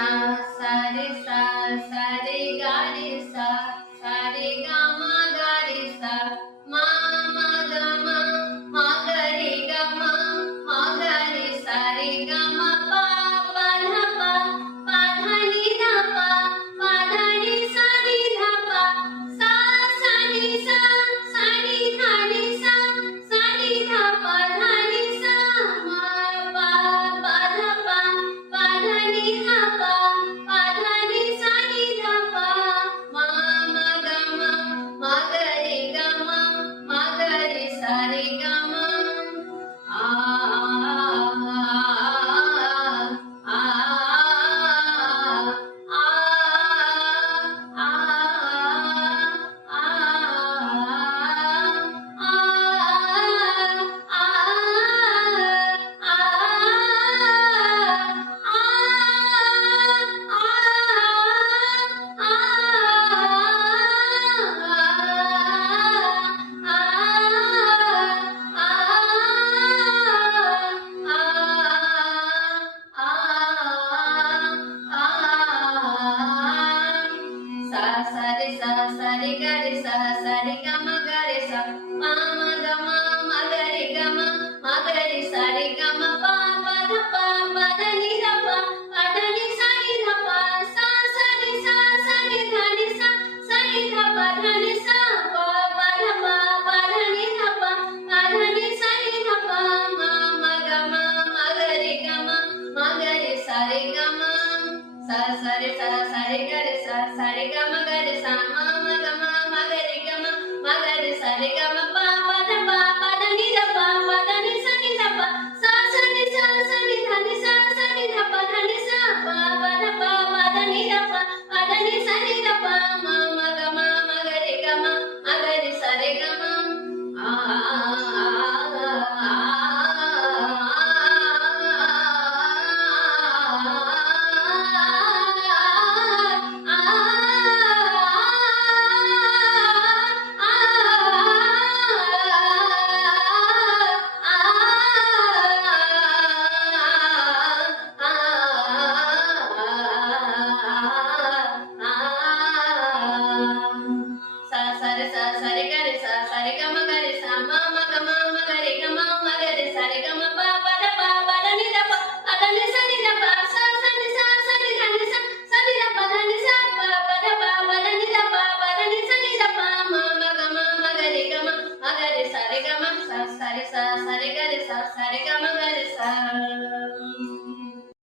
सा सा रे गा रे सा रे गा रे सा मा मा गा मा गा रे गा मा गा रे सा रे गा मा पा पा धा पा धा नि धा पा धा नि सा नि धा पा सा नि धा नि सा नि धा पा धा नि सा मा पा धा पा धा नि धा पा धा नि सा नि धा पा मा मा गा मा गा रे गा मा गा रे सा रे गा मा आ आ सा रे गा रे सा रे गा मा गा रे सा मा मा गा मा गा रे गा मा गा रे सा रे गा मा पा धा नि धा पा धा नि सा नि धा पा सा नि धा नि सा नि धा पा धा नि सा पा धा नि धा पा धा नि सा नि धा पा मा मा गा रे गा मा गा रे सा रे गा मा सा रे गा रे सा रे गा मा गा रे सा मा गा रे गा मा गा रे सा रे गा मा पा